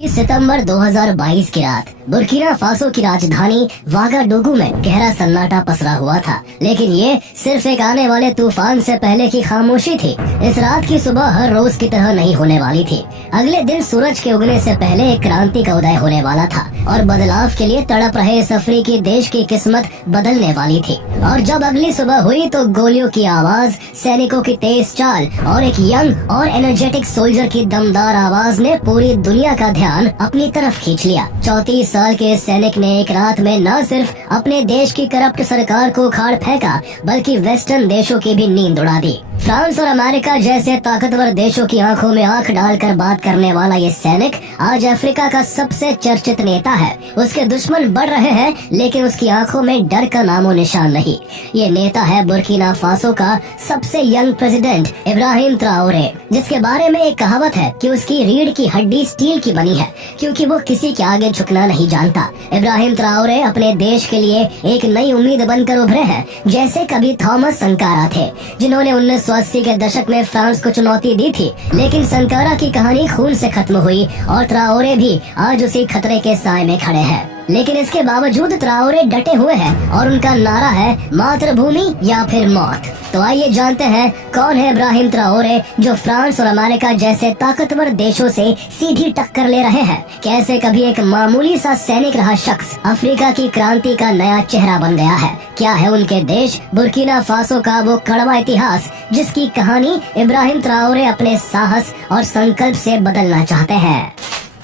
सितंबर 2022 की रात Burkina Faso की राजधानी वागाडुगु में गहरा सन्नाटा पसरा हुआ था, लेकिन ये सिर्फ एक आने वाले तूफान से पहले की खामोशी थी। इस रात की सुबह हर रोज की तरह नहीं होने वाली थी। अगले दिन सूरज के उगने से पहले एक क्रांति का उदय होने वाला था और बदलाव के लिए तड़प रहे इस अफ्रीकी देश की किस्मत बदलने वाली थी। और जब अगली सुबह हुई तो गोलियों की आवाज, सैनिकों की तेज चाल और एक यंग और एनर्जेटिक सोल्जर की दमदार आवाज ने पूरी दुनिया का ध्यान अपनी तरफ खींच लिया। 34 साल के इस सैनिक ने एक रात में न सिर्फ अपने देश की करप्ट सरकार को उखाड़ फेंका, बल्कि वेस्टर्न देशों की भी नींद उड़ा दी। फ्रांस और अमेरिका जैसे ताकतवर देशों की आंखों में आंख डालकर बात करने वाला ये सैनिक आज अफ्रीका का सबसे चर्चित नेता है। उसके दुश्मन बढ़ रहे हैं, लेकिन उसकी आंखों में डर का नामो निशान नहीं। ये नेता है बुर्किना फासो का सबसे यंग प्रेसिडेंट इब्राहिम ट्राओरे, जिसके बारे में एक कहावत है कि उसकी रीढ़ की हड्डी स्टील की बनी है, क्योंकि वो किसी के आगे झुकना नहीं जानता। इब्राहिम ट्राओरे अपने देश के लिए एक नई उम्मीद बनकर उभरे हैं, जैसे कभी थॉमस संकारा थे, जिन्होंने 1980 के दशक में फ्रांस को चुनौती दी थी। लेकिन संकारा की कहानी खून से खत्म हुई और ट्राओरे भी आज उसी खतरे के साए में खड़े हैं। लेकिन इसके बावजूद ट्राओरे डटे हुए हैं और उनका नारा है मातृभूमि या फिर मौत। तो आइए जानते हैं कौन है इब्राहिम ट्राओरे, जो फ्रांस और अमेरिका जैसे ताकतवर देशों से सीधी टक्कर ले रहे हैं। कैसे कभी एक मामूली सा सैनिक रहा शख्स अफ्रीका की क्रांति का नया चेहरा बन गया है। क्या है उनके देश बुर्किना फासो का वो कड़वा इतिहास, जिसकी कहानी इब्राहिम ट्राओरे अपने साहस और संकल्प से बदलना चाहते हैं।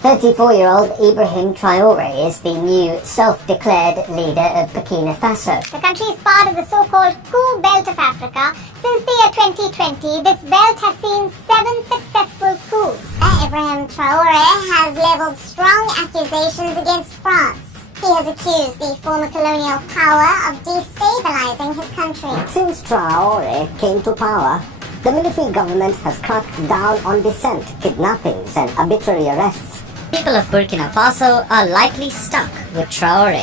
34-year-old Ibrahim Traore is the new self-declared leader of Burkina Faso. The country is part of the so-called Cool Belt of Africa. Since the year 2020, this belt has seen 7 successful coups. Ibrahim Traore has leveled strong accusations against France. He has accused the former colonial power of destabilizing his country. Since Traore came to power, the military government has cracked down on dissent, kidnappings and arbitrary arrests. People of Burkina Faso are likely stuck with Traore,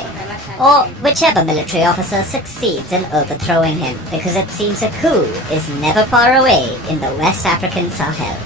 or whichever military officer succeeds in overthrowing him, because it seems a coup is never far away in the West African Sahel.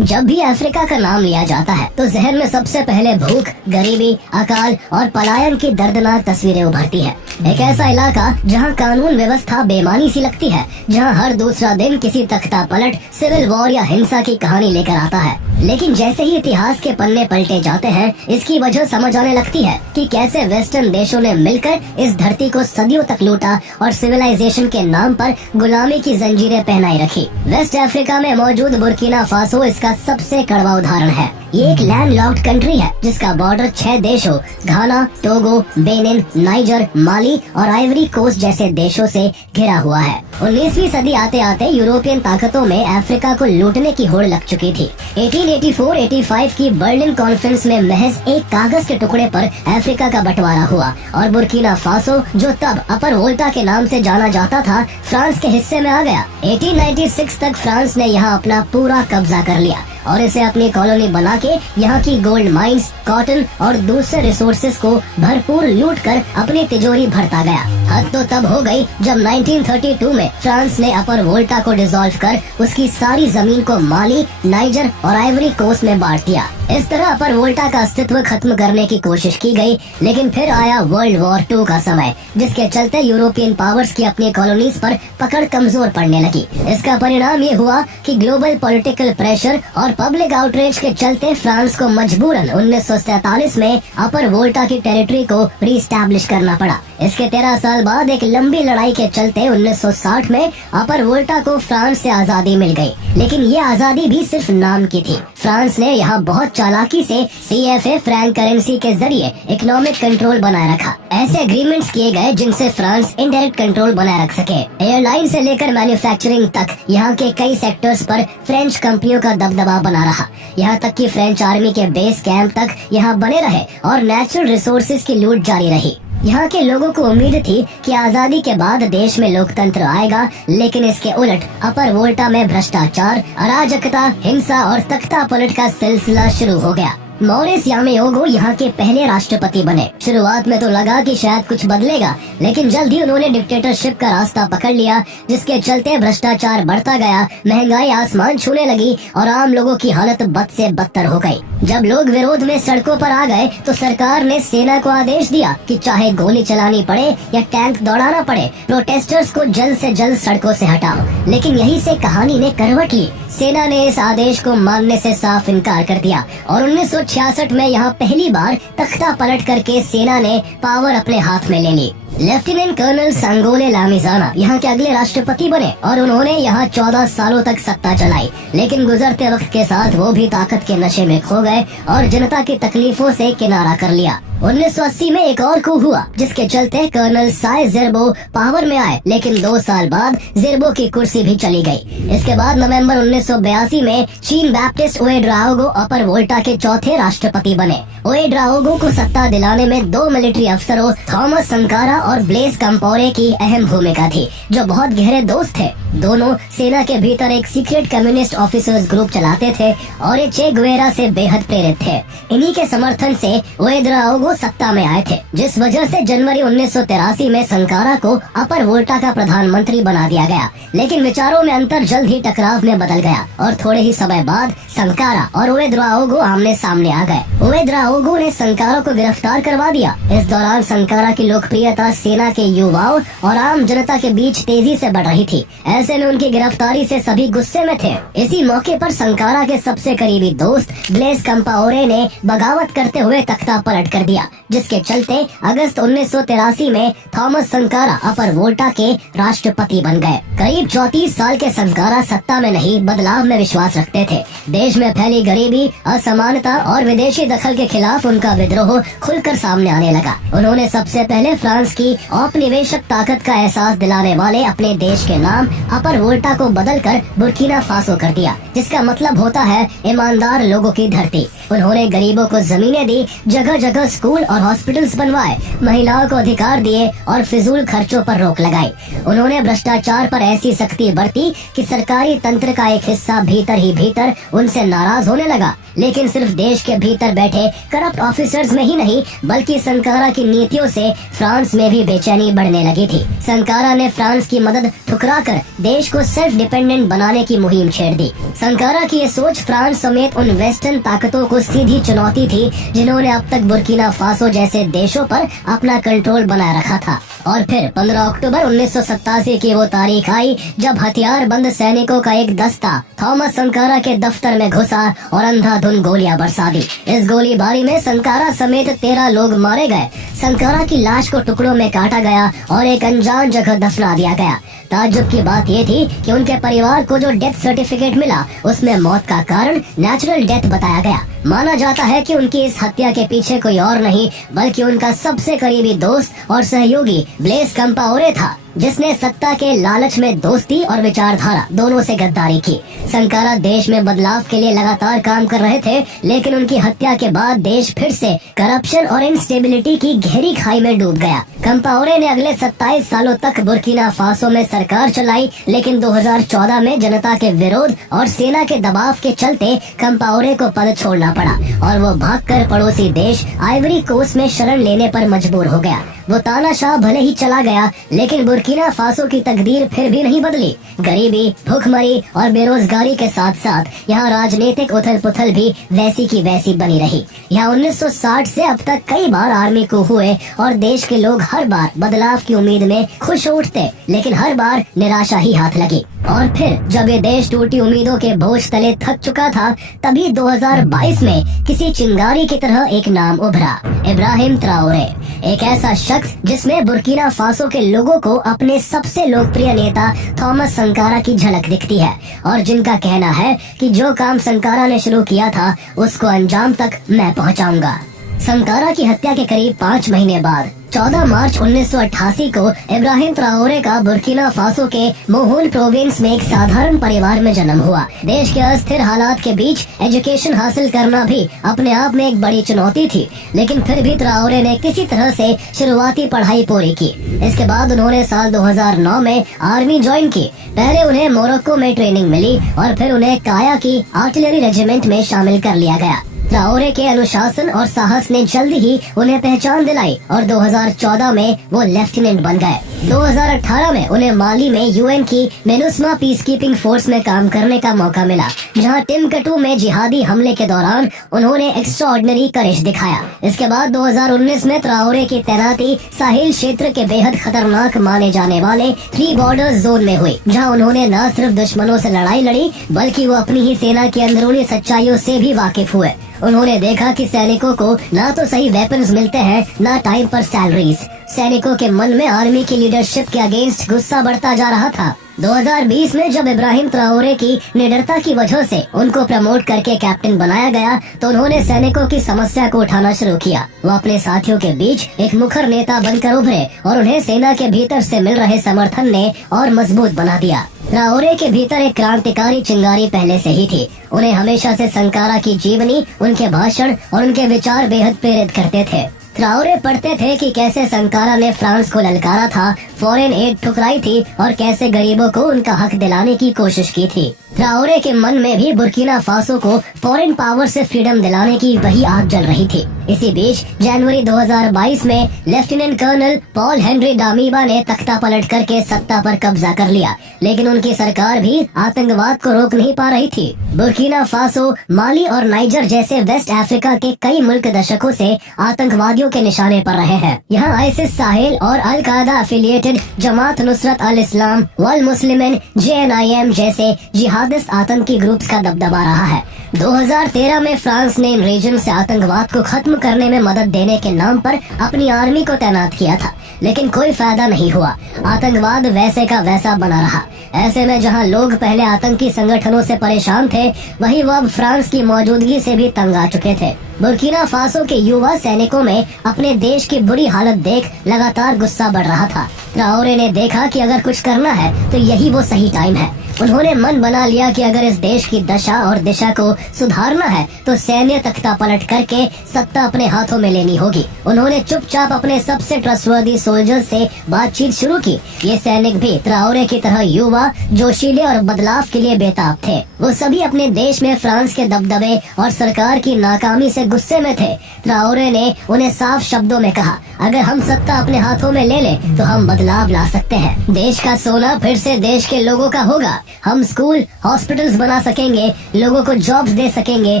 जब भी Africa का नाम लिया जाता है तो जहन में सबसे पहले भूख, गरीबी, अकाल और पलायन की दर्दनाक तस्वीरें उभरती है। एक ऐसा इलाका जहां कानून व्यवस्था बेमानी सी लगती है, जहां हर दूसरा दिन किसी तख्ता पलट, सिविल वॉर या हिंसा की कहानी लेकर आता है। लेकिन जैसे ही इतिहास के पन्ने पलटे जाते हैं, इसकी वजह समझ आने लगती है कि कैसे वेस्टर्न देशों ने मिलकर इस धरती को सदियों तक लूटा और सिविलाइजेशन के नाम पर गुलामी की जंजीरें पहनाई रखी। वेस्ट अफ्रीका में मौजूद बुर्किना फासो इसका सबसे कड़वा उदाहरण है। ये एक लैंड लॉक्ड कंट्री है जिसका बॉर्डर 6 देशों घाना, टोगो, बेनिन, नाइजर, माली और आइवरी कोस्ट जैसे देशों से घिरा हुआ है। 19वीं सदी आते आते यूरोपियन ताकतों में अफ्रीका को लूटने की होड़ लग चुकी थी। 1884-85 की बर्लिन कॉन्फ्रेंस में महज एक कागज के टुकड़े पर अफ्रीका का बंटवारा हुआ और बुर्किना फासो, जो तब अपर वोल्टा के नाम से जाना जाता था, फ्रांस के हिस्से में आ गया। 1896 तक फ्रांस ने यहाँ अपना पूरा कब्जा कर लिया और इसे अपनी कॉलोनी बना के यहाँ की गोल्ड माइंस, कॉटन और दूसरे रिसोर्सेज को भरपूर लूट कर अपनी तिजोरी भरता गया। हद तो तब हो गई जब 1932 में फ्रांस ने अपर वोल्टा को डिसॉल्व कर उसकी सारी जमीन को माली, नाइजर और आइवरी कोस्ट में बांट दिया। इस तरह अपर वोल्टा का अस्तित्व खत्म करने की कोशिश की गई, लेकिन फिर आया वर्ल्ड वॉर 2 का समय, जिसके चलते यूरोपियन पावर्स की अपनी कॉलोनीज पर पकड़ कमजोर पड़ने लगी। इसका परिणाम ये हुआ कि ग्लोबल पॉलिटिकल प्रेशर और पब्लिक आउटरीच के चलते फ्रांस को मजबूरन 1947 में अपर वोल्टा की टेरिटरी को रीस्टैब्लिश करना पड़ा। इसके 13 साल बाद एक लंबी लड़ाई के चलते 1960 में अपर वोल्टा को फ्रांस से आजादी मिल गई, लेकिन ये आजादी भी सिर्फ नाम की थी। फ्रांस ने यहाँ बहुत चालाकी से CFA फ्रैंक करेंसी के जरिए इकोनॉमिक कंट्रोल बनाए रखा। ऐसे एग्रीमेंट्स किए गए जिनसे फ्रांस इनडायरेक्ट कंट्रोल बनाए रख सके। एयरलाइन से लेकर मैन्युफैक्चरिंग तक यहाँ के कई सेक्टर्स पर फ्रेंच कंपनियों का दबदबा बना रहा। यहाँ तक कि फ्रेंच आर्मी के बेस कैंप तक यहाँ बने रहे और नेचुरल रिसोर्सेज की लूट जारी रही। यहाँ के लोगों को उम्मीद थी कि आजादी के बाद देश में लोकतंत्र आएगा, लेकिन इसके उलट अपर वोल्टा में भ्रष्टाचार, अराजकता, हिंसा और तख्ता पलट का सिलसिला शुरू हो गया। मॉरिस यामायोगो यहाँ के पहले राष्ट्रपति बने। शुरुआत में तो लगा कि शायद कुछ बदलेगा, लेकिन जल्द ही उन्होंने डिक्टेटरशिप का रास्ता पकड़ लिया, जिसके चलते भ्रष्टाचार बढ़ता गया, महंगाई आसमान छूने लगी और आम लोगों की हालत बद से बदतर हो गई। जब लोग विरोध में सड़कों पर आ गए तो सरकार ने सेना को आदेश दिया कि चाहे गोली चलानी पड़े या टैंक दौड़ाना पड़े, प्रोटेस्टर्स को जल्द से जल्द सड़कों से हटाओ। लेकिन यहीं से कहानी ने करवट ली। सेना ने इस आदेश को मानने से साफ इनकार कर दिया और 1966 में यहाँ पहली बार तख्ता पलट करके सेना ने पावर अपने हाथ में ले ली। लेफ्टिनेंट कर्नल संगोले लामिजाना यहाँ के अगले राष्ट्रपति बने और उन्होंने यहाँ 14 सालों तक सत्ता चलाई, लेकिन गुजरते वक्त के साथ वो भी ताकत के नशे में खो गए और जनता की तकलीफों से किनारा कर लिया। 1980 में एक और कू हुआ, जिसके चलते कर्नल साय ज़िर्बो पावर में आए, लेकिन 2 साल बाद ज़िर्बो की कुर्सी भी चली गई। इसके बाद नवंबर 1982 में चीन बैप्टिस्ट ओएड्राओगो अपर वोल्टा के चौथे राष्ट्रपति बने। ओएड्राओगो को सत्ता दिलाने में 2 मिलिट्री अफसरों थॉमस संकारा और ब्लेस कंपोरे की अहम भूमिका थी, जो बहुत गहरे दोस्त थे। दोनों सेना के भीतर एक सीक्रेट कम्युनिस्ट ऑफिसर्स ग्रुप चलाते थे और ये चे गुवेरा से बेहद प्रेरित थे। इन्हीं के समर्थन से ओएड्राओगो सत्ता में आए थे, जिस वजह से जनवरी 1983 में संकारा को अपर वोल्टा का प्रधानमंत्री बना दिया गया। लेकिन विचारों में अंतर जल्द ही टकराव में बदल गया और थोड़े ही समय बाद संकारा और ओएड्राओगो आमने सामने आ गए। ओएड्राओगो ने संकारा को गिरफ्तार करवा दिया। इस दौरान संकारा की लोकप्रियता सेना के युवाओं और आम जनता के बीच तेजी से बढ़ रही थी। ऐसे में उनकी गिरफ्तारी से सभी गुस्से में थे। इसी मौके पर संकारा के सबसे करीबी दोस्त ब्लेस कंपाओरे ने बगावत करते हुए तख्ता पलट कर दिया, जिसके चलते अगस्त 1983 में थॉमस संकारा अपर वोल्टा के राष्ट्रपति बन गए। करीब 34 साल के संकारा सत्ता में नहीं, बदलाव में विश्वास रखते थे। देश में फैली गरीबी, असमानता और विदेशी दखल के खिलाफ उनका विद्रोह खुलकर सामने आने लगा। उन्होंने सबसे पहले फ्रांस की औपनिवेशिक ताकत का एहसास दिलाने वाले अपने देश के नाम अपर वोल्टा को बदलकर बुर्किना फासो कर दिया, जिसका मतलब होता है ईमानदार लोगों की धरती। उन्होंने गरीबों को जमीनें दी, जगह जगह स्कूल और हॉस्पिटल्स बनवाए, महिलाओं को अधिकार दिए और फिजूल खर्चों पर रोक लगाई। उन्होंने भ्रष्टाचार पर ऐसी सख्ती बरती कि सरकारी तंत्र का एक हिस्सा भीतर ही भीतर उनसे नाराज होने लगा। लेकिन सिर्फ देश के भीतर बैठे करप्ट ऑफिसर्स में ही नहीं, बल्कि संकारा की नीतियों से फ्रांस में भी बेचैनी बढ़ने लगी थी। संकारा ने फ्रांस की मदद ठुकराकर देश को सेल्फ डिपेंडेंट बनाने की मुहिम छेड़ दी। संकारा की ये सोच फ्रांस समेत उन वेस्टर्न ताकतों को सीधी चुनौती थी, जिन्होंने अब तक बुर्किना फासो जैसे देशों पर अपना कंट्रोल बनाए रखा था। और फिर 15 अक्टूबर 1987 की वो तारीख आई जब हथियारबंद सैनिकों का एक दस्ता थॉमस संकारा के दफ्तर में घुसा और अंधाधुंध गोलियां बरसा दी। इस गोलीबारी में संकारा समेत 13 लोग मारे गए। संकारा की लाश को टुकड़ों में काटा गया और एक अनजान जगह दफना दिया गया। ताज्जुब की बात ये थी कि उनके परिवार को जो डेथ सर्टिफिकेट मिला, उसमें मौत का कारण नेचुरल डेथ बताया गया। माना जाता है कि उनकी इस हत्या के पीछे कोई और नहीं, बल्कि उनका सबसे करीबी दोस्त और सहयोगी ब्लेस कंपाओरे था, जिसने सत्ता के लालच में दोस्ती और विचारधारा दोनों से गद्दारी की। संकारा देश में बदलाव के लिए लगातार काम कर रहे थे, लेकिन उनकी हत्या के बाद देश फिर से करप्शन और इंस्टेबिलिटी की गहरी खाई में डूब गया। कंपाओरे ने अगले 27 सालों तक बुर्किना फासो में सरकार चलाई, लेकिन 2014 में जनता के विरोध और सेना के दबाव के चलते कंपाओरे को पद छोड़ना पड़ा और वो भागकर पड़ोसी देश आइवरी कोस्ट में शरण लेने पर मजबूर हो गया। वो तानाशाह भले ही चला गया, लेकिन बुर्किना फासो की तकदीर फिर भी नहीं बदली। गरीबी, भूखमरी और बेरोजगारी के साथ साथ यहाँ राजनीतिक उथल पुथल भी वैसी की वैसी बनी रही। यहाँ 1960 से अब तक कई बार आर्मी को हुए और देश के लोग हर बार बदलाव की उम्मीद में खुश उठते, लेकिन हर बार निराशा ही हाथ लगी। और फिर जब ये देश टूटी उम्मीदों के बोझ तले थक चुका था, तभी 2022 में किसी चिंगारी की तरह एक नाम उभरा, इब्राहिम ट्राओरे। एक ऐसा शख्स जिसमें बुर्किना फासो के लोगों को अपने सबसे लोकप्रिय नेता थॉमस संकारा की झलक दिखती है और जिनका कहना है कि जो काम संकारा ने शुरू किया था उसको अंजाम तक मैं पहुंचाऊंगा। संकारा की हत्या के करीब 5 महीने बाद 14 मार्च 1988 को इब्राहिम ट्राओरे का बुर्किना फासो के मोहुल प्रोविंस में एक साधारण परिवार में जन्म हुआ। देश के अस्थिर हालात के बीच एजुकेशन हासिल करना भी अपने आप में एक बड़ी चुनौती थी, लेकिन फिर भी ट्राओरे ने किसी तरह से शुरुआती पढ़ाई पूरी की। इसके बाद उन्होंने साल 2009 में आर्मी ज्वाइन की। पहले उन्हें मोरक्को में ट्रेनिंग मिली और फिर उन्हें काया की आर्टिलरी रेजिमेंट में शामिल कर लिया गया। ट्राओरे के अनुशासन और साहस ने जल्द ही उन्हें पहचान दिलाई और 2014 में वो लेफ्टिनेंट बन गए। 2018 में उन्हें माली में यूएन की मिनुस्मा पीस कीपिंग फोर्स में काम करने का मौका मिला, जहां टिम्बकटू में जिहादी हमले के दौरान उन्होंने एक्स्ट्राऑर्डिनरी करेज दिखाया। इसके बाद 2019 में ट्राओरे की तैनाती साहिल क्षेत्र के बेहद खतरनाक माने जाने वाले 3 बॉर्डर्स जोन में हुई, जहां उन्होंने न सिर्फ दुश्मनों से लड़ाई लड़ी बल्कि वो अपनी ही सेना की अंदरूनी सच्चाइयों से भी वाकिफ हुए। उन्होंने देखा कि सैनिकों को ना तो सही वेपन्स मिलते हैं, ना टाइम पर सैलरीज। सैनिकों के मन में आर्मी की लीडरशिप के अगेंस्ट गुस्सा बढ़ता जा रहा था। 2020 में जब इब्राहिम ट्राओरे की निडरता की वजह से उनको प्रमोट करके कैप्टन बनाया गया, तो उन्होंने सैनिकों की समस्या को उठाना शुरू किया। वो अपने साथियों के बीच एक मुखर नेता बनकर उभरे और उन्हें सेना के भीतर से मिल रहे समर्थन ने और मजबूत बना दिया। ट्राओरे के भीतर एक क्रांतिकारी चिंगारी पहले से ही थी। उन्हें हमेशा से संकारा की जीवनी, उनके भाषण और उनके विचार बेहद प्रेरित करते थे। ट्राओरे पढ़ते थे कि कैसे संकारा ने फ्रांस को ललकारा था, फॉरेन एड ठुकराई थी और कैसे गरीबों को उनका हक दिलाने की कोशिश की थी। ट्राओरे के मन में भी बुर्किना फासो को फॉरेन पावर से फ्रीडम दिलाने की वही आग जल रही थी। इसी बीच जनवरी 2022 में लेफ्टिनेंट कर्नल पॉल हेनरी डामीबा ने तख्ता पलट करके सत्ता पर कब्जा कर लिया, लेकिन उनकी सरकार भी आतंकवाद को रोक नहीं पा रही थी। बुर्किना फासो, माली और नाइजर जैसे वेस्ट अफ्रीका के कई मुल्क दशकों से आतंकवादियों के निशाने पर रहे हैं। यहाँ आईसिस, साहिल और अल कायदा एफिलिएटेड जमात नुसरत अल इस्लाम, वल मुस्लिमीन, JNIM जैसे जिहादिस्ट आतंकी ग्रुप्स का दबदबा रहा है। 2013 में फ्रांस ने इन रीजन से आतंकवाद को खत्म करने में मदद देने के नाम पर अपनी आर्मी को तैनात किया था, लेकिन कोई फायदा नहीं हुआ। आतंकवाद वैसे का वैसा बना रहा। ऐसे में जहां लोग पहले आतंकी संगठनों से परेशान थे, वहीं वो अब फ्रांस की मौजूदगी से भी तंग आ चुके थे। बुर्किना फासो के युवा सैनिकों में अपने देश की बुरी हालत देख लगातार गुस्सा बढ़ रहा था। ट्राओरे ने देखा कि अगर कुछ करना है तो यही वो सही टाइम है। उन्होंने मन बना लिया कि अगर इस देश की दशा और दिशा को सुधारना है तो सैन्य तख्ता पलट करके सत्ता अपने हाथों में लेनी होगी। उन्होंने चुपचाप अपने सबसे ट्रस्टवर्दी सोल्जर्स से बातचीत शुरू की। ये सैनिक भी ट्राओरे की तरह युवा, जोशीले और बदलाव के लिए बेताब थे। वो सभी अपने देश में फ्रांस के दबदबे और सरकार की नाकामी से गुस्से में थे। ट्राओरे ने उन्हें साफ शब्दों में कहा, अगर हम सत्ता अपने हाथों में ले लें तो हम बदलाव ला सकते हैं। देश का सोना फिर से देश के लोगों का होगा। हम स्कूल, हॉस्पिटल्स बना सकेंगे, लोगों को जॉब्स दे सकेंगे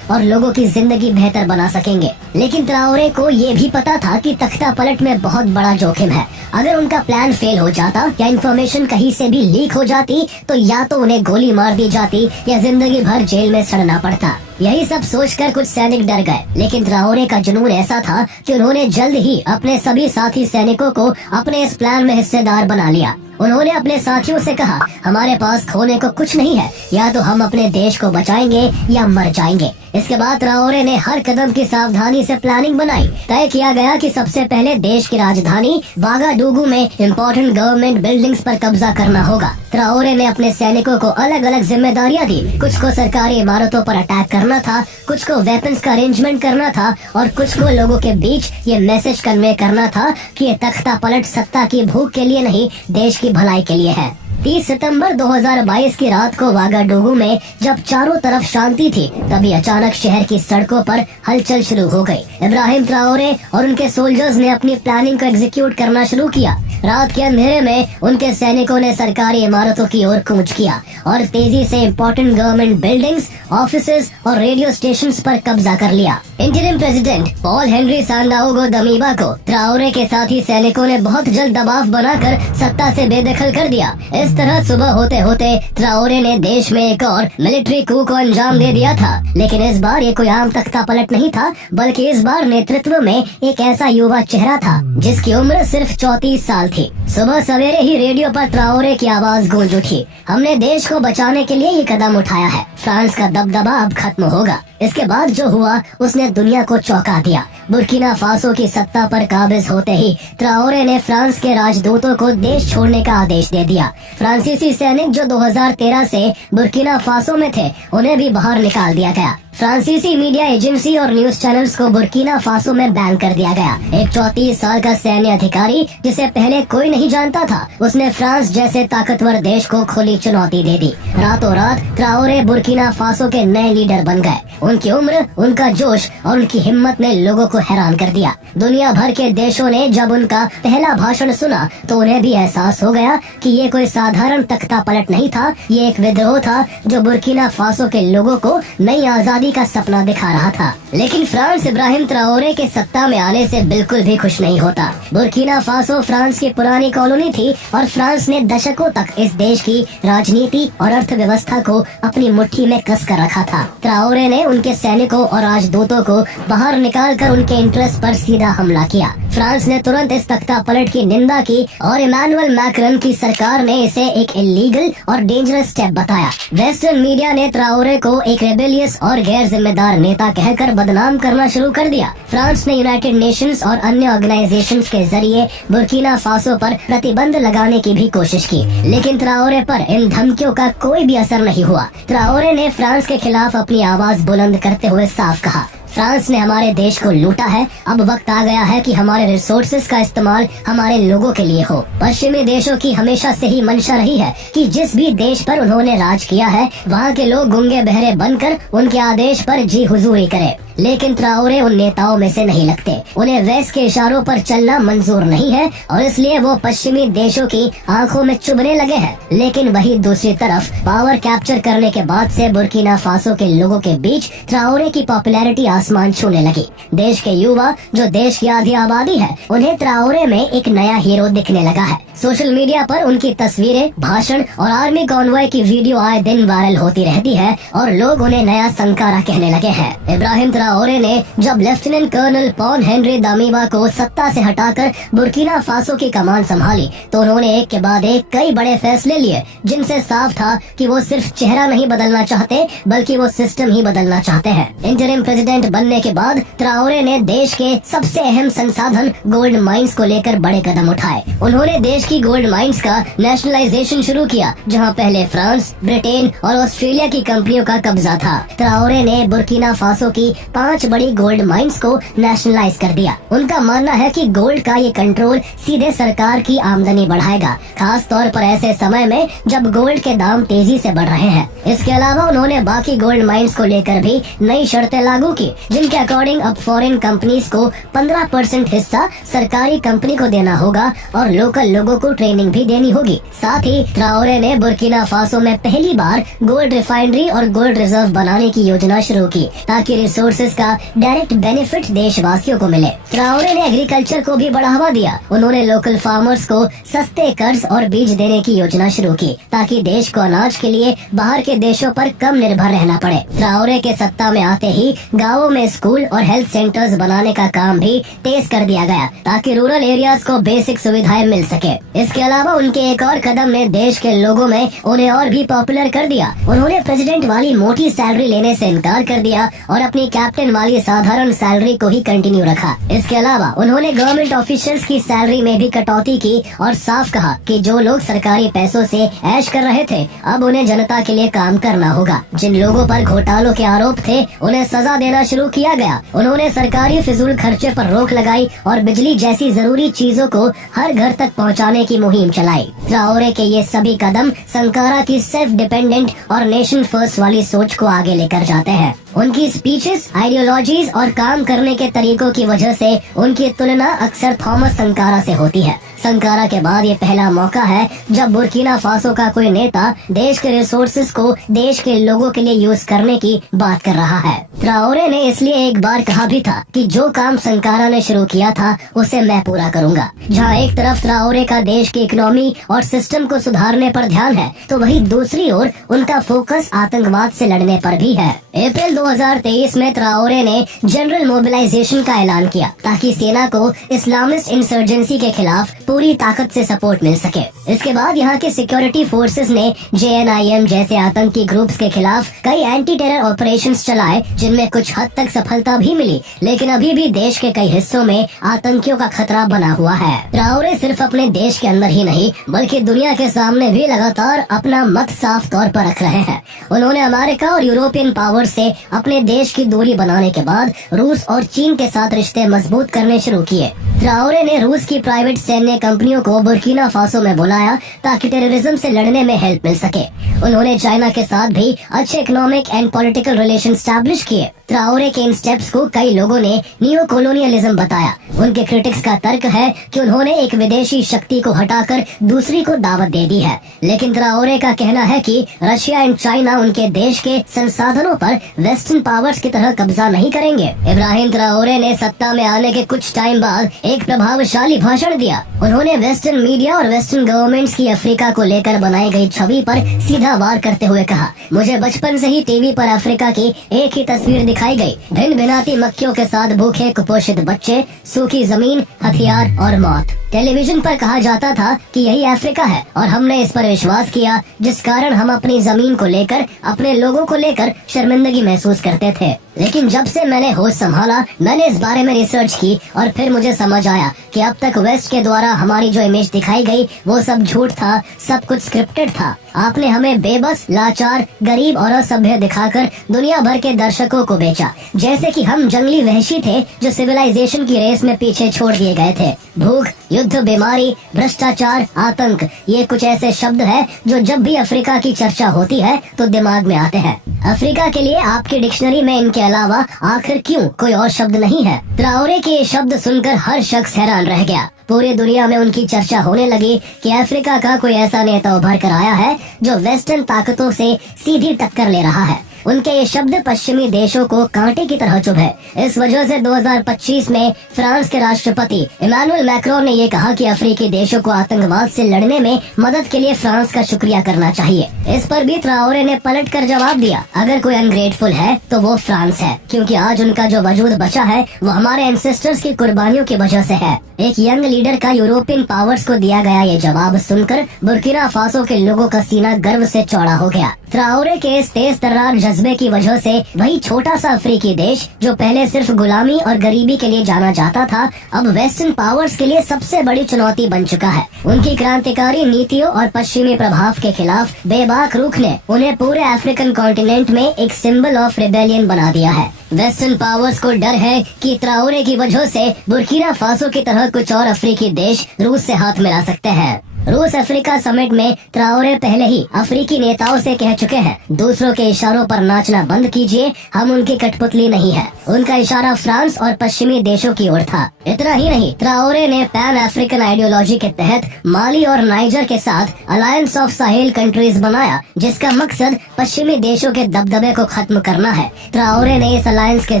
और लोगों की जिंदगी बेहतर बना सकेंगे। लेकिन ट्राओरे को ये भी पता था कि तख्ता पलट में बहुत बड़ा जोखिम है। अगर उनका प्लान फेल हो जाता या इन्फॉर्मेशन कहीं से भी लीक हो जाती तो या तो उन्हें गोली मार दी जाती या जिंदगी भर जेल में सड़ना पड़ता। यही सब सोचकर कुछ सैनिक डर गए, लेकिन ट्राओरे का जुनून ऐसा था कि उन्होंने जल्द ही अपने सभी साथी सैनिकों को अपने इस प्लान में हिस्सेदार बना लिया। उन्होंने अपने साथियों से कहा, हमारे पास खोने को कुछ नहीं है, या तो हम अपने देश को बचाएंगे या मर जाएंगे। इसके बाद ट्राओरे ने हर कदम की सावधानी से प्लानिंग बनाई। तय किया गया कि सबसे पहले देश की राजधानी वागाडुगू में इम्पोर्टेंट गवर्नमेंट बिल्डिंग्स पर कब्जा करना होगा। ट्राओरे ने अपने सैनिकों को अलग अलग जिम्मेदारियां दी। कुछ को सरकारी इमारतों पर अटैक करना था, कुछ को वेपन्स का अरेंजमेंट करना था और कुछ को लोगों के बीच ये मैसेज कन्वे करना था कि ये तख्ता पलट सत्ता की भूख के लिए नहीं, देश की भलाई के लिए है। 30 सितंबर 2022 की रात को वागाडुगू में जब चारों तरफ शांति थी, तभी अचानक शहर की सड़कों पर हलचल शुरू हो गई। इब्राहिम ट्राओरे और उनके सोल्जर्स ने अपनी प्लानिंग को एग्जीक्यूट करना शुरू किया। रात के अंधेरे में उनके सैनिकों ने सरकारी इमारतों की ओर कूच किया और तेजी से इम्पोर्टेंट गवर्नमेंट बिल्डिंग्स, ऑफिसेज और रेडियो स्टेशंस पर कब्जा कर लिया। इंटरिम प्रेसिडेंट पॉल हेनरी सांडाओगो दमीबा को ट्राओरे के साथी सैनिकों ने बहुत जल्द दबाव बनाकर सत्ता से बेदखल कर दिया। इस तरह सुबह होते होते ट्राओरे ने देश में एक और मिलिट्री कू को अंजाम दे दिया था। लेकिन इस बार ये कोई आम तख्ता पलट नहीं था, बल्कि इस बार नेतृत्व में एक ऐसा युवा चेहरा था जिसकी उम्र सिर्फ 34 साल थी। सुबह सवेरे ही रेडियो पर ट्राओरे की आवाज गूंज उठी, हमने देश को बचाने के लिए ये कदम उठाया है, फ्रांस का दबदबा अब खत्म होगा। इसके बाद जो हुआ उसने दुनिया को चौंका दिया। बुर्किना फासो की सत्ता पर काबिज होते ही ट्राओरे ने फ्रांस के राजदूतों को देश छोड़ने का आदेश दे दिया। फ्रांसीसी सैनिक जो 2013 से बुर्किना फासो में थे, उन्हें भी बाहर निकाल दिया गया। फ्रांसीसी मीडिया एजेंसी और न्यूज चैनल्स को बुर्किना फासो में बैन कर दिया गया। एक 34 साल का सैन्य अधिकारी जिसे पहले कोई नहीं जानता था, उसने फ्रांस जैसे ताकतवर देश को खुली चुनौती दे दी। रातों रात ट्राओरे बुर्किना फासो के नए लीडर बन गए। उनकी उम्र, उनका जोश और उनकी हिम्मत ने लोगों को हैरान कर दिया। दुनिया भर के देशों ने जब उनका पहला भाषण सुना तो उन्हें भी एहसास हो गया कि ये कोई साधारण तख्ता पलट नहीं था, ये एक विद्रोह था जो बुर्किना फासो के लोगों को नई आजादी का सपना दिखा रहा था। लेकिन फ्रांस इब्राहिम ट्राओरे के सत्ता में आने से बिल्कुल भी खुश नहीं होता। बुर्किना फासो फ्रांस की पुरानी कॉलोनी थी और फ्रांस ने दशकों तक इस देश की राजनीति और अर्थव्यवस्था को अपनी मुट्ठी में कस कर रखा था। ट्राओरे ने उनके सैनिकों और राजदूतों को बाहर निकालकर उनके इंटरेस्ट पर सीधा हमला किया। फ्रांस ने तुरंत इस तख्ता पलट की निंदा की और इमैनुअल मैक्रॉन की सरकार ने इसे एक इलीगल और डेंजरस स्टेप बताया। वेस्टर्न मीडिया ने ट्राओरे को एक रेबेलियस और गैर जिम्मेदार नेता कहकर बदनाम करना शुरू कर दिया। फ्रांस ने यूनाइटेड नेशंस और अन्य ऑर्गेनाइजेशंस के जरिए बुर्किना फासो पर प्रतिबंध लगाने की भी कोशिश की, लेकिन ट्राओरे पर इन धमकियों का कोई भी असर नहीं हुआ। ट्राओरे ने फ्रांस के खिलाफ अपनी आवाज बुलंद करते हुए साफ कहा, फ्रांस ने हमारे देश को लूटा है, अब वक्त आ गया है कि हमारे रिसोर्सेज का इस्तेमाल हमारे लोगों के लिए हो। पश्चिमी देशों की हमेशा से ही मंशा रही है कि जिस भी देश पर उन्होंने राज किया है वहाँ के लोग गूंगे बहरे बनकर उनके आदेश पर जी हुजूरी करें। लेकिन ट्राओरे उन नेताओं में से नहीं लगते। उन्हें वेस्ट के इशारों पर चलना मंजूर नहीं है और इसलिए वो पश्चिमी देशों की आंखों में चुभने लगे हैं। लेकिन वही दूसरी तरफ पावर कैप्चर करने के बाद से बुर्किना फासो के लोगों के बीच ट्राओरे की पॉपुलैरिटी आसमान छूने लगी। देश के युवा, जो देश की आधी आबादी है, उन्हें ट्राओरे में एक नया हीरो दिखने लगा है। सोशल मीडिया पर उनकी तस्वीरें, भाषण और आर्मी कॉन्वॉय की वीडियो आए दिन वायरल होती रहती है और लोग उन्हें नया संकारा कहने लगे हैं। इब्राहिम ट्राओरे ने जब लेफ्टिनेंट कर्नल पॉल हेनरी दामिबा को सत्ता से हटाकर बुर्किना फासो की कमान संभाली तो उन्होंने एक के बाद एक कई बड़े फैसले लिए, जिनसे साफ था कि वो सिर्फ चेहरा नहीं बदलना चाहते बल्कि वो सिस्टम ही बदलना चाहते हैं। इंटरिम प्रेसिडेंट बनने के बाद ट्राओरे ने देश के सबसे अहम संसाधन गोल्ड माइंस को लेकर बड़े कदम उठाए। उन्होंने देश की गोल्ड माइंस का नेशनलाइजेशन शुरू किया, जहां पहले फ्रांस, ब्रिटेन और ऑस्ट्रेलिया की कंपनियों का कब्जा था। ट्राओरे ने बुर्किना फासो की 5 बड़ी गोल्ड माइंस को नेशनलाइज कर दिया। उनका मानना है कि गोल्ड का ये कंट्रोल सीधे सरकार की आमदनी बढ़ाएगा, खास तौर पर ऐसे समय में जब गोल्ड के दाम तेजी से बढ़ रहे हैं। इसके अलावा उन्होंने बाकी गोल्ड माइंस को लेकर भी नई शर्तें लागू की, जिनके अकॉर्डिंग अब फॉरेन कंपनीज को 15% हिस्सा सरकारी कंपनी को देना होगा और लोकल लोगों को ट्रेनिंग भी देनी होगी। साथ ही ट्राओरे ने बुर्किना फासो में पहली बार गोल्ड रिफाइनरी और गोल्ड रिजर्व बनाने की योजना शुरू की ताकि रिसोर्सेज का डायरेक्ट बेनिफिट देशवासियों को मिले। ट्राओरे ने एग्रीकल्चर को भी बढ़ावा दिया। उन्होंने लोकल फार्मर्स को सस्ते कर्ज और बीज देने की योजना शुरू की ताकि देश को अनाज के लिए बाहर के देशों पर कम निर्भर रहना पड़े। ट्राओरे के सत्ता में आते ही गाँवों में स्कूल और हेल्थ सेंटर्स बनाने का काम भी तेज कर दिया गया ताकि रूरल एरियाज को बेसिक सुविधाएं मिल सके। इसके अलावा उनके एक और कदम ने देश के लोगों में उन्हें और भी पॉपुलर कर दिया। उन्होंने प्रेसिडेंट वाली मोटी सैलरी लेने से इनकार कर दिया और अपनी कैप्टन वाली साधारण सैलरी को ही कंटिन्यू रखा। इसके अलावा उन्होंने गवर्नमेंट ऑफिशियल्स की सैलरी में भी कटौती की और साफ कहा कि जो लोग सरकारी पैसों से ऐश कर रहे थे अब उन्हें जनता के लिए काम करना होगा। जिन लोगों पर घोटालों के आरोप थे उन्हें सजा देना शुरू किया गया। उन्होंने सरकारी फिजूल खर्चे पर रोक लगाई और बिजली जैसी जरूरी चीजों को हर घर तक पहुंचाने की मुहिम चलाई। ट्राओरे के ये सभी कदम संकारा की सेल्फ डिपेंडेंट और नेशन फर्स्ट वाली सोच को आगे लेकर जाते हैं। उनकी स्पीचेस, आइडियोलॉजीज और काम करने के तरीकों की वजह से उनकी तुलना अक्सर थॉमस संकारा से होती है। संकारा के बाद ये पहला मौका है जब बुर्किना फासो का कोई नेता देश के रिसोर्सेज को देश के लोगों के लिए यूज करने की बात कर रहा है। ट्राओरे ने इसलिए एक बार कहा भी था कि जो काम संकारा ने शुरू किया था उसे मैं पूरा करूंगा। जहाँ एक तरफ ट्राओरे का देश की इकोनॉमी और सिस्टम को सुधारने पर ध्यान है तो वहीं दूसरी ओर उनका फोकस आतंकवाद से लड़ने पर भी है। अप्रैल 2023 में ट्राओरे ने जनरल मोबिलाइजेशन का ऐलान किया ताकि सेना को इस्लामिस्ट इंसर्जेंसी के खिलाफ पूरी ताकत से सपोर्ट मिल सके। इसके बाद यहाँ के सिक्योरिटी फोर्सेस ने JNIM जैसे आतंकी ग्रुप्स के खिलाफ कई एंटी टेरर ऑपरेशंस चलाए, जिनमें कुछ हद तक सफलता भी मिली, लेकिन अभी भी देश के कई हिस्सों में आतंकियों का खतरा बना हुआ है। ट्राओरे सिर्फ अपने देश के अंदर ही नहीं बल्कि दुनिया के सामने भी लगातार अपना मत साफ तौर पर रख रहे हैं। उन्होंने अमेरिका और यूरोपियन पावर से अपने देश की दूरी बनाने के बाद रूस और चीन के साथ रिश्ते मजबूत करने शुरू किए। ट्राओरे ने रूस की प्राइवेट सैन्य कंपनियों को बुर्किना फासो में बुलाया ताकि टेररिज्म से लड़ने में हेल्प मिल सके। उन्होंने चाइना के साथ भी अच्छे economic and political relation establish किए। ट्राओरे के इन स्टेप्स को कई लोगों ने नियो कोलोनियलिज्म बताया। उनके क्रिटिक्स का तर्क है कि उन्होंने एक विदेशी शक्ति को हटाकर दूसरी को दावत दे दी है, लेकिन ट्राओरे का कहना है कि रशिया एंड चाइना उनके देश के संसाधनों पर वेस्टर्न पावर्स की तरह कब्जा नहीं करेंगे। इब्राहिम ट्राओरे ने सत्ता में आने के कुछ टाइम बाद एक प्रभावशाली भाषण दिया। उन्होंने वेस्टर्न मीडिया और वेस्टर्न गवर्नमेंट्स की अफ्रीका को लेकर बनाई गई छवि पर सीधा वार करते हुए कहा, मुझे बचपन से ही टीवी पर अफ्रीका की एक ही तस्वीर दिखाई गई, भिन भिनाती मक्खियों के साथ भूखे कुपोषित बच्चे, सूखी जमीन, हथियार और मौत। टेलीविजन पर कहा जाता था कि यही अफ्रीका है और हमने इस पर विश्वास किया, जिस कारण हम अपनी जमीन को लेकर, अपने लोगों को लेकर शर्मिंदगी महसूस करते थे। लेकिन जब से मैंने होश संभाला, मैंने इस बारे में रिसर्च की और फिर मुझे समझ आया कि अब तक वेस्ट के द्वारा हमारी जो इमेज दिखाई गई वो सब झूठ था, सब कुछ स्क्रिप्टेड था। आपने हमें बेबस, लाचार, गरीब और असभ्य दिखाकर दुनिया भर के दर्शकों को बेचा, जैसे कि हम जंगली वहशी थे जो सिविलाइजेशन की रेस में पीछे छोड़ दिए गए थे। भूख, युद्ध, बीमारी, भ्रष्टाचार, आतंक, ये कुछ ऐसे शब्द हैं जो जब भी अफ्रीका की चर्चा होती है तो दिमाग में आते हैं। अफ्रीका के लिए आपकी डिक्शनरी में इनके अलावा आखिर क्यों कोई और शब्द नहीं है? ट्राओरे के ये शब्द सुनकर हर शख्स हैरान रह गया। पूरी दुनिया में उनकी चर्चा होने लगी कि अफ्रीका का कोई ऐसा नेता उभर कर आया है जो वेस्टर्न ताकतों से सीधी टक्कर ले रहा है। उनके ये शब्द पश्चिमी देशों को कांटे की तरह चुभे। इस वजह से 2025 में फ्रांस के राष्ट्रपति इमैनुअल मैक्रोन ने ये कहा कि अफ्रीकी देशों को आतंकवाद से लड़ने में मदद के लिए फ्रांस का शुक्रिया करना चाहिए। इस पर भी ट्राओरे ने पलट कर जवाब दिया, अगर कोई अनग्रेटफुल है तो वो फ्रांस है, क्योंकि आज उनका जो वजूद बचा है वो हमारे एंसेस्टर्स की कुर्बानियों की वजह से है। एक यंग लीडर का यूरोपियन पावर्स को दिया गया ये जवाब सुनकर बुर्किना फासो के लोगों का सीना गर्व से चौड़ा हो गया। ट्राओरे के इस तेज तर्रार जज्बे की वजह से वही छोटा सा अफ्रीकी देश जो पहले सिर्फ गुलामी और गरीबी के लिए जाना जाता था, अब वेस्टर्न पावर्स के लिए सबसे बड़ी चुनौती बन चुका है। उनकी क्रांतिकारी नीतियों और पश्चिमी प्रभाव के खिलाफ बेबाक रुख ने उन्हें पूरे अफ्रीकन कॉन्टिनेंट में एक सिंबल ऑफ रिबेलियन बना दिया है। वेस्टर्न पावर्स को डर है कि ट्राओरे की वजह से बुर्किना फासो की तरह कुछ और अफ्रीकी देश रूस से हाथ मिला सकते हैं। रूस अफ्रीका समिट में ट्राओरे पहले ही अफ्रीकी नेताओं से कह चुके हैं, दूसरों के इशारों पर नाचना बंद कीजिए, हम उनकी कठपुतली नहीं है। उनका इशारा फ्रांस और पश्चिमी देशों की ओर था। इतना ही नहीं, ट्राओरे ने पैन अफ्रीकन आइडियोलॉजी के तहत माली और नाइजर के साथ अलायंस ऑफ साहेल कंट्रीज बनाया, जिसका मकसद पश्चिमी देशों के दबदबे को खत्म करना है। ट्राओरे ने इस अलायंस के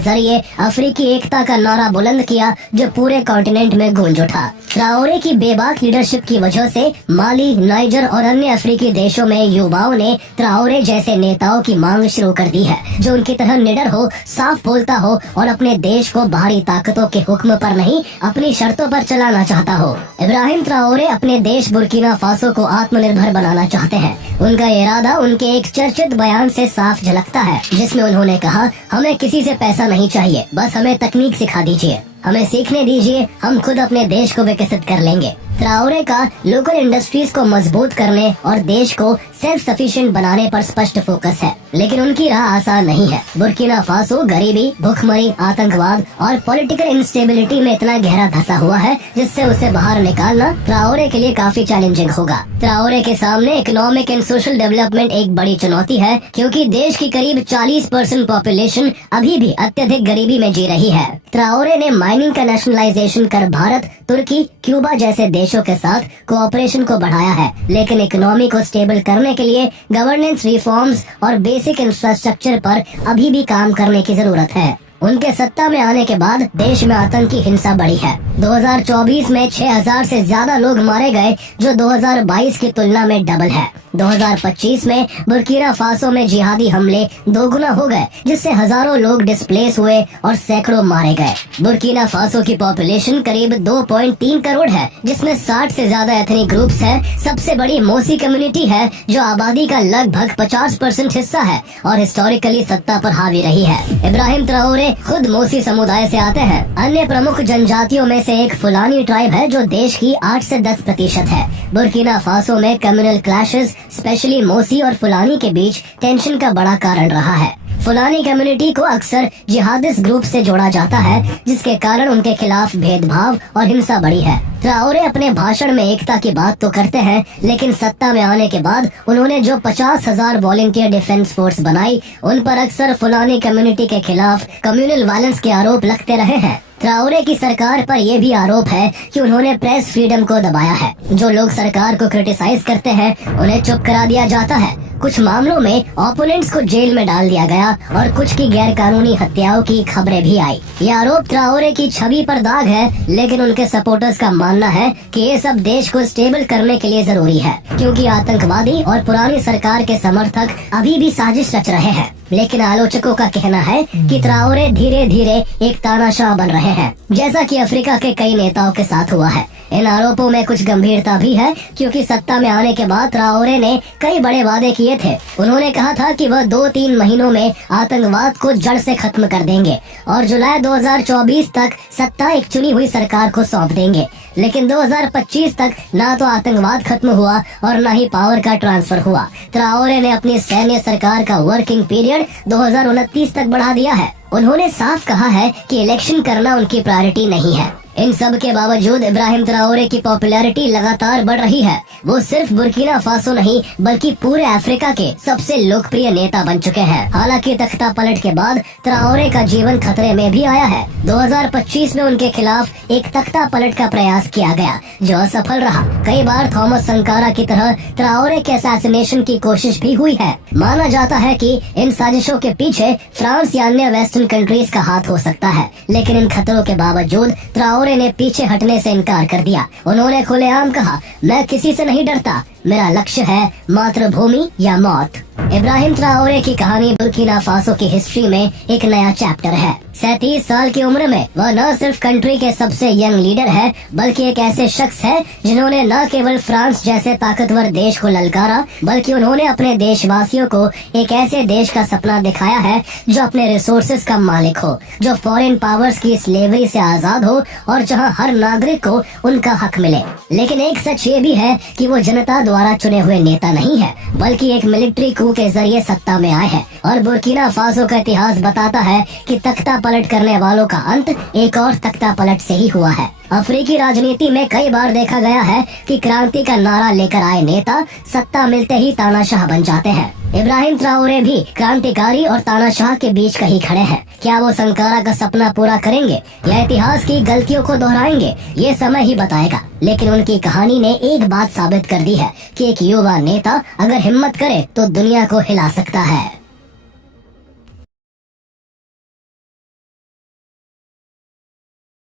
जरिए अफ्रीकी एकता का नारा बुलंद किया जो पूरे कॉन्टिनेंट में गूंज उठा। ट्राओरे की बेबाक लीडरशिप की वजह से माली, नाइजर और अन्य अफ्रीकी देशों में युवाओं ने ट्राओरे जैसे नेताओं की मांग शुरू कर दी है, जो उनकी तरह निडर हो, साफ बोलता हो और अपने देश को बाहरी ताकतों के हुक्म पर नहीं, अपनी शर्तों पर चलाना चाहता हो। इब्राहिम ट्राओरे अपने देश बुर्किना फासो को आत्मनिर्भर बनाना चाहते हैं। उनका इरादा उनके एक चर्चित बयान से साफ झलकता है, जिसमें उन्होंने कहा, हमें किसी से पैसा नहीं चाहिए, बस हमें तकनीक सिखा दीजिए, हमें सीखने दीजिए, हम खुद अपने देश को विकसित कर लेंगे। ट्राओरे का लोकल इंडस्ट्रीज को मजबूत करने और देश को सेल्फ सफिशिएंट बनाने पर स्पष्ट फोकस है, लेकिन उनकी राह आसान नहीं है। बुर्किना फासो गरीबी, भुखमरी, आतंकवाद और पॉलिटिकल इंस्टेबिलिटी में इतना गहरा धंसा हुआ है जिससे उसे बाहर निकालना ट्राओरे के लिए काफी चैलेंजिंग होगा। ट्राओरे के सामने इकोनॉमिक एंड सोशल डेवलपमेंट एक बड़ी चुनौती है, क्योंकि देश की करीब 40% पॉपुलेशन अभी भी अत्यधिक गरीबी में जी रही है। ट्राओरे ने माइनिंग का नेशनलाइजेशन कर भारत, तुर्की, क्यूबा जैसे देशों के साथ कोऑपरेशन को बढ़ाया है, लेकिन इकोनॉमी को स्टेबल करने के लिए गवर्नेंस रिफॉर्म्स और बेसिक इंफ्रास्ट्रक्चर पर अभी भी काम करने की जरूरत है। उनके सत्ता में आने के बाद देश में आतंकी हिंसा बढ़ी है। 2024 में 6000 से ज्यादा लोग मारे गए, जो 2022 की तुलना में डबल है। 2025 में बुर्किना फासो में जिहादी हमले दोगुना हो गए, जिससे हजारों लोग डिस्प्लेस हुए और सैकड़ों मारे गए। बुर्किना फासो की पॉपुलेशन करीब 2.3 करोड़ है, जिसमें 60 से ज्यादा एथनिक ग्रुप्स हैं। सबसे बड़ी मोसी कम्युनिटी है, जो आबादी का लगभग 50% हिस्सा है और हिस्टोरिकली सत्ता पर हावी रही है। इब्राहिम ट्राओरे खुद मोसी समुदाय से आते हैं। अन्य प्रमुख जनजातियों में से एक फुलानी ट्राइब है, जो देश की 8 से 10% है। बुर्किना फासो में कम्युनल क्लैशेस, स्पेशली मोसी और फुलानी के बीच टेंशन का बड़ा कारण रहा है। फुलानी कम्युनिटी को अक्सर जिहादिस्ट ग्रुप से जोड़ा जाता है, जिसके कारण उनके खिलाफ भेदभाव और हिंसा बढ़ी है। ट्राओरे अपने भाषण में एकता की बात तो करते हैं, लेकिन सत्ता में आने के बाद उन्होंने जो 50,000 वॉलंटियर डिफेंस फोर्स बनाई, उन पर अक्सर फुलानी कम्युनिटी के खिलाफ कम्युनल वायलेंस के आरोप लगते रहे हैं। ट्राओरे की सरकार पर यह भी आरोप है कि उन्होंने प्रेस फ्रीडम को दबाया है। जो लोग सरकार को क्रिटिसाइज करते हैं उन्हें चुप करा दिया जाता है। कुछ मामलों में ओपोनेंट्स को जेल में डाल दिया गया और कुछ की गैर कानूनी हत्याओं की खबरें भी आई। ये आरोप ट्राओरे की छवि पर दाग है, लेकिन उनके सपोर्टर्स का मानना है कि ये सब देश को स्टेबल करने के लिए जरूरी है, क्योंकि आतंकवादी और पुरानी सरकार के समर्थक अभी भी साजिश रच रहे हैं। लेकिन आलोचकों का कहना है कि ट्राओरे धीरे धीरे एक तानाशाह बन रहे हैं, जैसा कि अफ्रीका के कई नेताओं के साथ हुआ है। इन आरोपों में कुछ गंभीरता भी है, क्योंकि सत्ता में आने के बाद ट्राओरे ने कई बड़े वादे किए थे। उन्होंने कहा था कि वह 2-3 महीनों में आतंकवाद को जड़ से खत्म कर देंगे और जुलाई 2024 तक सत्ता एक चुनी हुई सरकार को सौंप देंगे। लेकिन 2025 तक ना तो आतंकवाद खत्म हुआ और न ही पावर का ट्रांसफर हुआ। ट्राओरे ने अपनी सैन्य सरकार का वर्किंग पीरियड 2029 तक बढ़ा दिया है। उन्होंने साफ कहा है कि इलेक्शन करना उनकी प्रायोरिटी नहीं है। इन सब के बावजूद इब्राहिम ट्राओरे की पॉपुलैरिटी लगातार बढ़ रही है। वो सिर्फ बुर्किना फासो नहीं, बल्कि पूरे अफ्रीका के सबसे लोकप्रिय नेता बन चुके हैं। हालांकि तख्ता पलट के बाद ट्राओरे का जीवन खतरे में भी आया है। 2025 में उनके खिलाफ एक तख्ता पलट का प्रयास किया गया, जो असफल रहा। कई बार थॉमस संकारा की तरह ट्राओरे के असैसिनेशन की कोशिश भी हुई है। माना जाता है कि इन साजिशों के पीछे फ्रांस या अन्य वेस्टर्न कंट्रीज का हाथ हो सकता है, लेकिन इन खतरों के बावजूद ट्राओरे ने पीछे हटने से इनकार कर दिया। उन्होंने खुलेआम कहा, मैं किसी से नहीं डरता, मेरा लक्ष्य है मातृभूमि या मौत। इब्राहिम ट्राओरे की कहानी बुर्किना फासो की हिस्ट्री में एक नया चैप्टर है। 37 साल की उम्र में वह न सिर्फ कंट्री के सबसे यंग लीडर है, बल्कि एक ऐसे शख्स है जिन्होंने न केवल फ्रांस जैसे ताकतवर देश को ललकारा, बल्कि उन्होंने अपने देशवासियों को एक ऐसे देश का सपना दिखाया है जो अपने रिसोर्सेज का मालिक हो, जो फॉरेन पावर्स की स्लेवरी से आजाद हो और जहां हर नागरिक को उनका हक मिले। लेकिन एक सच ये भी है कि वो जनता द्वारा चुने हुए नेता नहीं है, बल्कि एक मिलिट्री कू के जरिए सत्ता में आए हैं। और बुर्किना फासो का इतिहास बताता है कि तख्ता पलट करने वालों का अंत एक और तख्ता पलट से ही हुआ है। अफ्रीकी राजनीति में कई बार देखा गया है कि क्रांति का नारा लेकर आए नेता सत्ता मिलते ही तानाशाह बन जाते हैं। इब्राहिम ट्राओरे भी क्रांतिकारी और तानाशाह के बीच कहीं खड़े हैं। क्या वो संकारा का सपना पूरा करेंगे या इतिहास की गलतियों को दोहराएंगे, ये समय ही बताएगा। लेकिन उनकी कहानी ने एक बात साबित कर दी है कि एक युवा नेता अगर हिम्मत करे तो दुनिया को हिला सकता है।